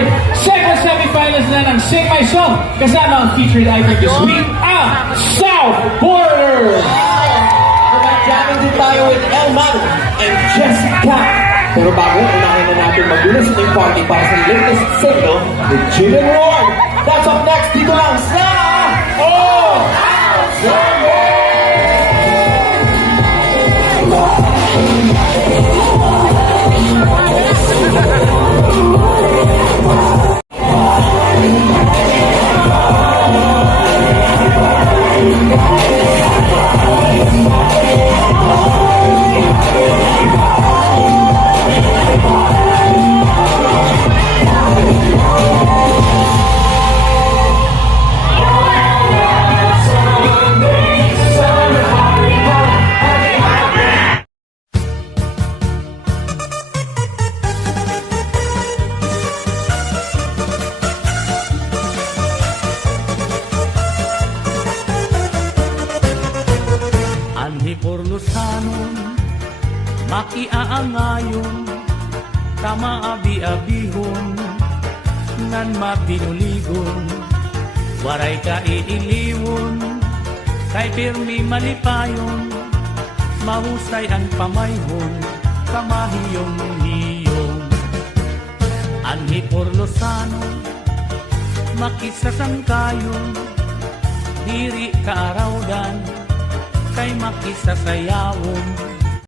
Alright, second semifinals na ng Sing My Song. Kasama ang featured item this week, ang South Border. Mag-jamming din tayo with Elman and Jessica. Pero bago, unahin na natin magulas yung party para sa latest single, The Gin and Roar. That's up next, dito lang sa Oh Sunday! Anhi porlusanon, makiaangayon, tama abi-abihon, nan mapinuligon, waray ka iiliwon, kay pirmi malipayon, mahusay ang pamayhon, kamahiyong-hiyong. Anhi porlusanon, makisasangkayon, diri kaarawdan, kay makisasayawon,